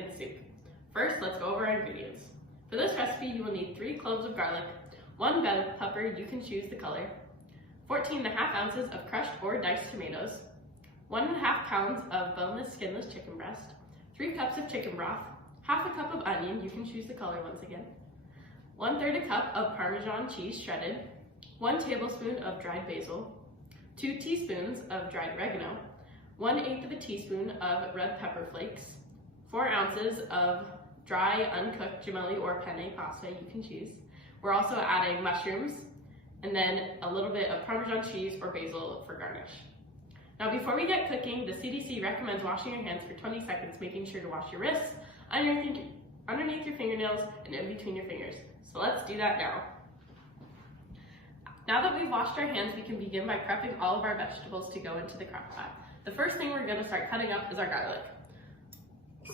chicken soup. First, let's go over our ingredients. For this recipe, you will need 3 cloves of garlic, 1 bell pepper, you can choose the color, 14.5 ounces of crushed or diced tomatoes, 1.5 pounds of boneless, skinless chicken breast, 3 cups of chicken broth, half a cup of onion, you can choose the color once again, 1/3 a cup of Parmesan cheese shredded, 1 tablespoon of dried basil, 2 teaspoons of dried oregano, 1/8 of a teaspoon of red pepper flakes, 4 ounces of dry uncooked gemelli or penne pasta, you can choose. We're also adding mushrooms, and then a little bit of Parmesan cheese or basil for garnish. Now before we get cooking, the CDC recommends washing your hands for 20 seconds, making sure to wash your wrists, underneath your fingernails, and in between your fingers. So let's do that now. Now that we've washed our hands, we can begin by prepping all of our vegetables to go into the crock pot. The first thing we're gonna start cutting up is our garlic.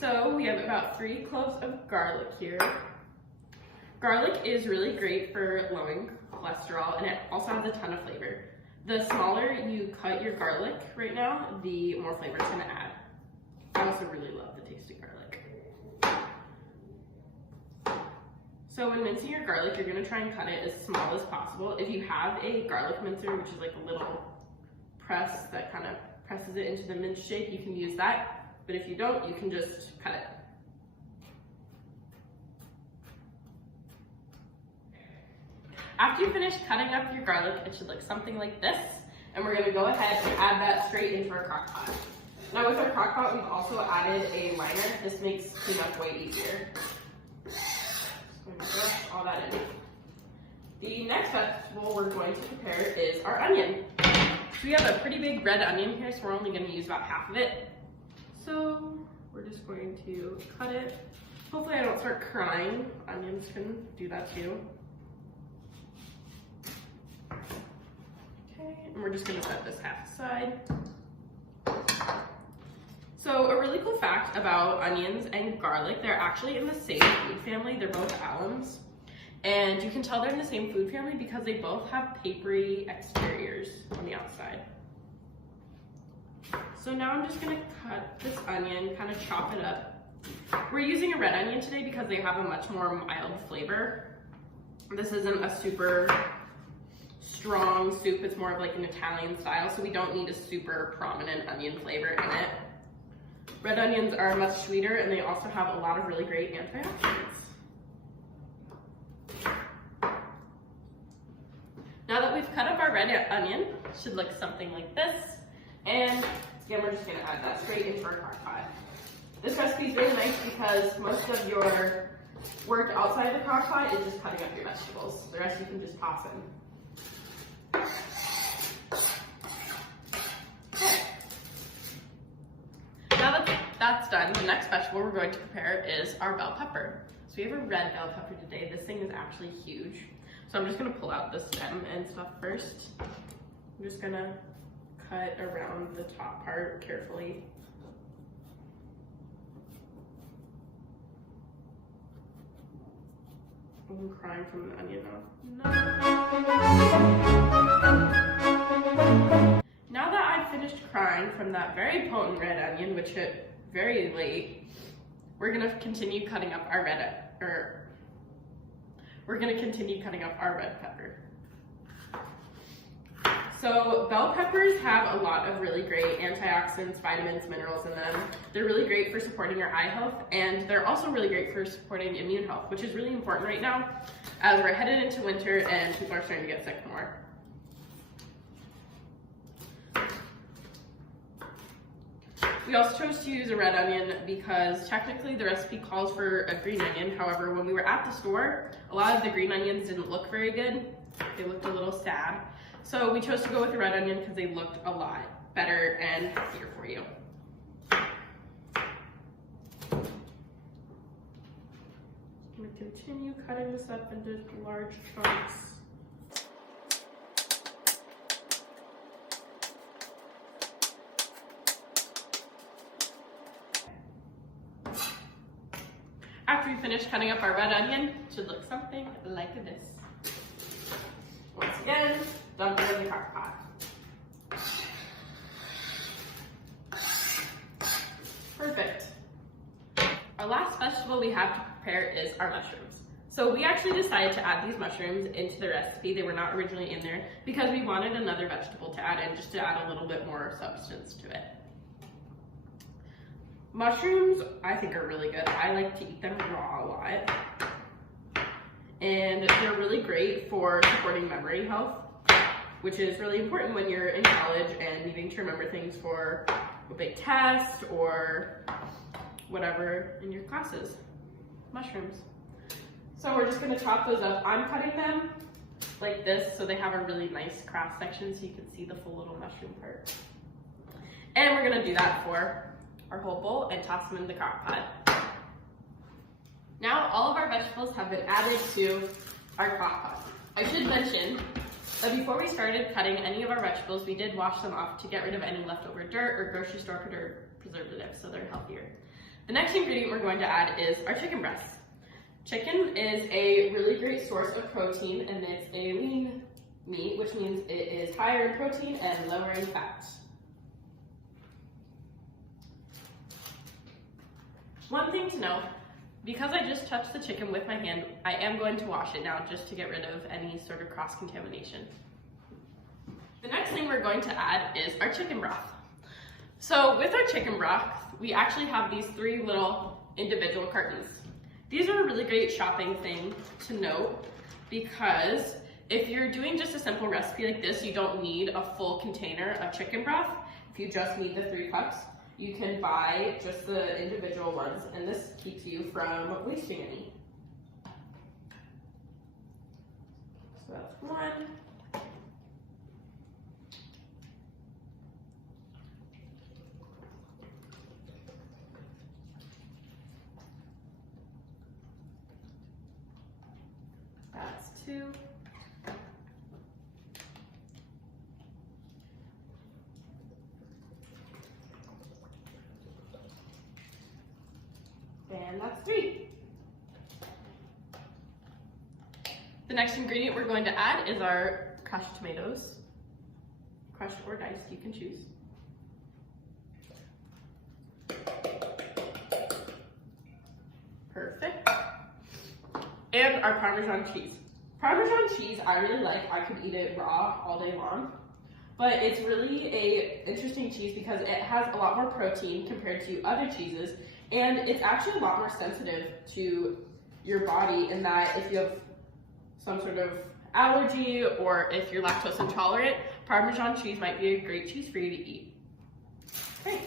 So we have about 3 cloves of garlic here. Garlic is really great for lowering cholesterol, and it also has a ton of flavor. The smaller you cut your garlic right now, the more flavor it's gonna add. I also really love the taste of garlic. So when mincing your garlic, you're gonna try and cut it as small as possible. If you have a garlic mincer, which is like a little press that kind of presses it into the mince shape, you can use that. But if you don't, you can just cut it. After you finish cutting up your garlic, it should look something like this. And we're gonna go ahead and add that straight into our crock pot. Now with our crock pot, we've also added a liner. This makes cleanup way easier. Just going to brush all that in. The next vegetable we're going to prepare is our onion. We have a pretty big red onion here, so we're only gonna use about half of it. So we're just going to cut it. Hopefully I don't start crying. Onions can do that too. Okay, and we're just gonna set this half aside. So a really cool fact about onions and garlic, they're actually in the same food family. They're both alums. And you can tell they're in the same food family because they both have papery exteriors on the outside. So now I'm just gonna cut this onion, kind of chop it up. We're using a red onion today because they have a much more mild flavor. This isn't a super strong soup, it's more of like an Italian style, so we don't need a super prominent onion flavor in it. Red onions are much sweeter and they also have a lot of really great antioxidants. Now that we've cut up our red onion, it should look something like this. And again, we're just gonna add that straight into our crock pot. This recipe is really nice because most of your work outside the crock pot is just cutting up your vegetables. The rest you can just toss in. Okay. Now that that's done, the next vegetable we're going to prepare is our bell pepper. So we have a red bell pepper today. This thing is actually huge. So I'm just gonna pull out the stem and stuff first. I'm just gonna cut around the top part carefully. I'm crying from the onion now. No. Now that I've finished crying from that very potent red onion, which hit very late, we're gonna continue cutting up our red pepper. So bell peppers have a lot of really great antioxidants, vitamins, minerals in them. They're really great for supporting your eye health, and they're also really great for supporting immune health, which is really important right now as we're headed into winter and people are starting to get sick more. We also chose to use a red onion because technically the recipe calls for a green onion. However, when we were at the store, a lot of the green onions didn't look very good. They looked a little sad. So we chose to go with the red onion because they looked a lot better and healthier for you. I'm going to continue cutting this up into large chunks. After we finish cutting up our red onion, it should look something like this. Once again, dump it in the crock pot. Perfect. Our last vegetable we have to prepare is our mushrooms. So we actually decided to add these mushrooms into the recipe. They were not originally in there because we wanted another vegetable to add in, just to add a little bit more substance to it. Mushrooms, I think, are really good. I like to eat them raw a lot. And they're really great for supporting memory health, which is really important when you're in college and needing to remember things for a big test or whatever in your classes. Mushrooms. So we're just gonna chop those up. I'm cutting them like this so they have a really nice cross section so you can see the full little mushroom part. And we're gonna do that for our whole bowl and toss them in the crock pot. Now all of our vegetables have been added to our crock pot. I should mention that before we started cutting any of our vegetables, we did wash them off to get rid of any leftover dirt or grocery store preservatives so they're healthier. The next ingredient we're going to add is our chicken breasts. Chicken is a really great source of protein, and it's a lean meat, which means it is higher in protein and lower in fat. One thing to know, because I just touched the chicken with my hand, I am going to wash it now just to get rid of any sort of cross-contamination. The next thing we're going to add is our chicken broth. So with our chicken broth, we actually have these 3 little individual cartons. These are a really great shopping thing to note because if you're doing just a simple recipe like this, you don't need a full container of chicken broth. If you just need the 3 cups, you can buy just the individual ones, and this keeps you from wasting any. So that's 1. That's 2. And that's 3. The next ingredient we're going to add is our crushed tomatoes. Crushed or diced, you can choose. Perfect. And our Parmesan cheese. Parmesan cheese I really like. I could eat it raw all day long. But it's really an interesting cheese because it has a lot more protein compared to other cheeses. And it's actually a lot more sensitive to your body in that if you have some sort of allergy or if you're lactose intolerant, Parmesan cheese might be a great cheese for you to eat. Great.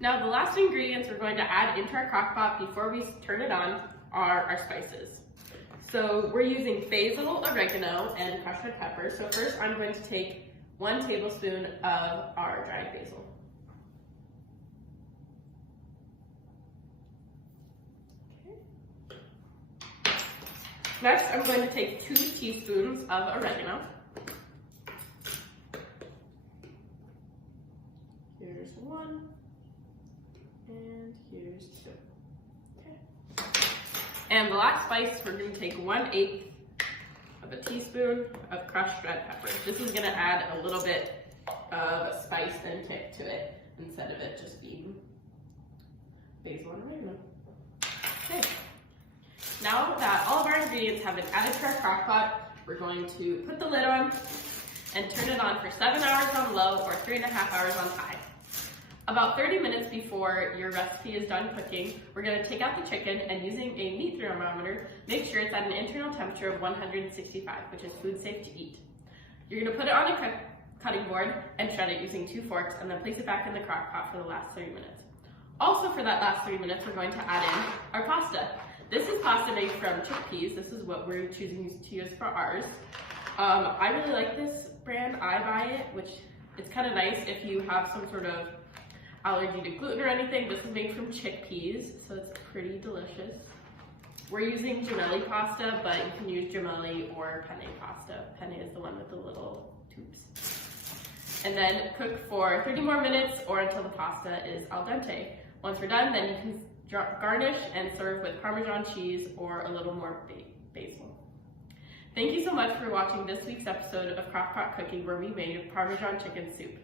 Now the last ingredients we're going to add into our crock pot before we turn it on are our spices. So we're using basil, oregano, and crushed red pepper. So first I'm going to take 1 tablespoon of our dried basil. Okay. Next I'm going to take 2 teaspoons of oregano. Here's 1. And here's 2. Okay. And the last spice, we're going to take 1/8 of a teaspoon of crushed red pepper. This is going to add a little bit of spice and kick to it instead of it just being basil and oregano. Okay. Now that all of our ingredients have been added to our crock pot, we're going to put the lid on and turn it on for 7 hours on low or 3.5 hours on high. About 30 minutes before your recipe is done cooking, we're going to take out the chicken and using a meat thermometer, make sure it's at an internal temperature of 165, which is food safe to eat. You're going to put it on a cutting board and shred it using 2 forks and then place it back in the crock pot for the last 30 minutes. Also for that last 3 minutes, we're going to add in our pasta. This is pasta made from chickpeas. This is what we're choosing to use for ours. I really like this brand. I buy it, which it's kind of nice if you have some sort of allergy to gluten or anything. This is made from chickpeas, so it's pretty delicious. We're using gemelli pasta, but you can use gemelli or penne pasta. Penne is the one with the little tubes. And then cook for 30 more minutes or until the pasta is al dente. Once we're done, then you can garnish and serve with Parmesan cheese or a little more basil. Thank you so much for watching this week's episode of Crockpot Cooking, where we made Parmesan chicken soup.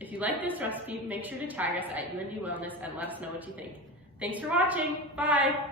If you like this recipe, make sure to tag us at UND Wellness and let us know what you think. Thanks for watching. Bye!